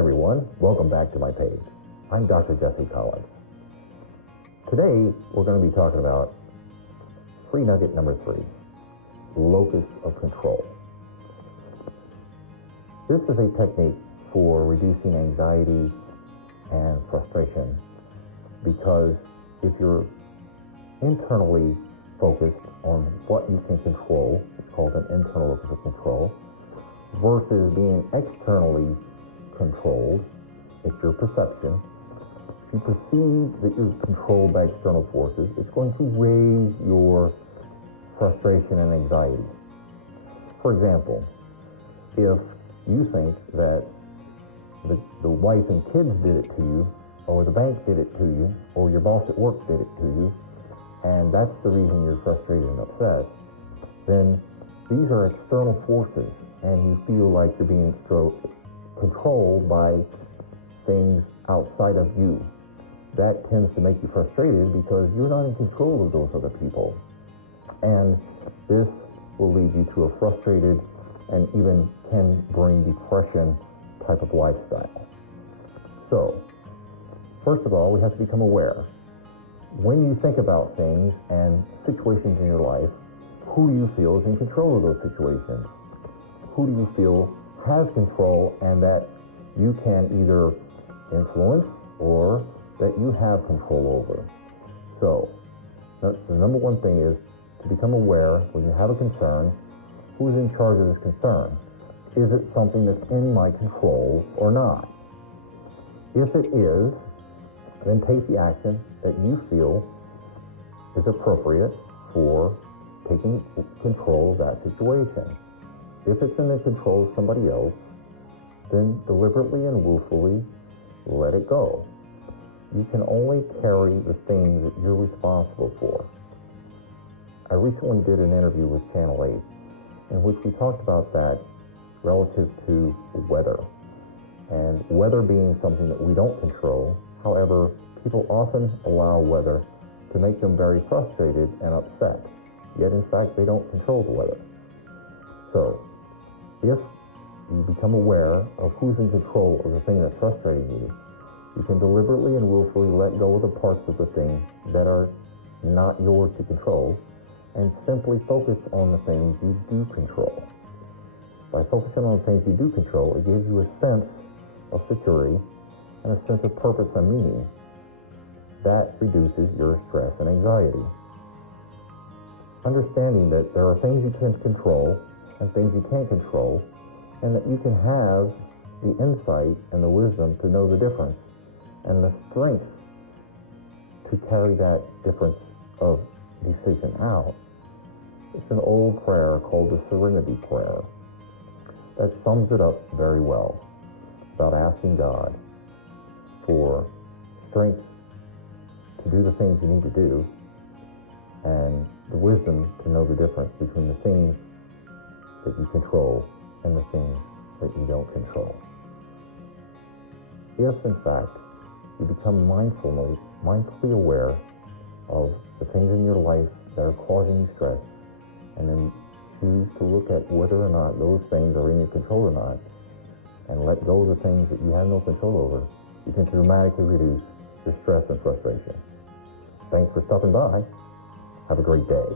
everyone, welcome back to my page. I'm Dr. Jesse Collins. Today we're going to be talking about free nugget number 3, locus of control. This is a technique for reducing anxiety and frustration because if you're internally focused on what you can control, it's called an internal locus of control, versus being externally controlled, it's your perception. If you perceive that you're controlled by external forces, it's going to raise your frustration and anxiety. For example, if you think that the wife and kids did it to you, or the bank did it to you, or your boss at work did it to you, and that's the reason you're frustrated and upset, then these are external forces, and you feel like you're being controlled by things outside of you. That tends to make you frustrated because you're not in control of those other people. And this will lead you to a frustrated and even can bring depression type of lifestyle. So, first of all, we have to become aware. When you think about things and situations in your life, who do you feel is in control of those situations? Who do you feel has control and that you can either influence or that you have control over? So, the number one thing is to become aware when you have a concern, who's in charge of this concern? Is it something that's in my control or not? If it is, then take the action that you feel is appropriate for taking control of that situation. If it's in the control of somebody else, then deliberately and willfully let it go. You can only carry the things that you're responsible for. I recently did an interview with Channel 8 in which we talked about that relative to weather. And weather being something that we don't control. However, people often allow weather to make them very frustrated and upset. Yet, in fact, they don't control the weather. So, if you become aware of who's in control of the thing that's frustrating you, you can deliberately and willfully let go of the parts of the thing that are not yours to control and simply focus on the things you do control. By focusing on the things you do control, it gives you a sense of security and a sense of purpose and meaning. That reduces your stress and anxiety. Understanding that there are things you can control and things you can't control, and that you can have the insight and the wisdom to know the difference and the strength to carry that difference of decision out. It's an old prayer called the Serenity Prayer that sums it up very well, about asking God for strength to do the things you need to do and the wisdom to know the difference between the things that you control and the things that you don't control. If, in fact, you become mindfully aware of the things in your life that are causing you stress, and then choose to look at whether or not those things are in your control or not, and let go of the things that you have no control over, you can dramatically reduce your stress and frustration. Thanks for stopping by. Have a great day.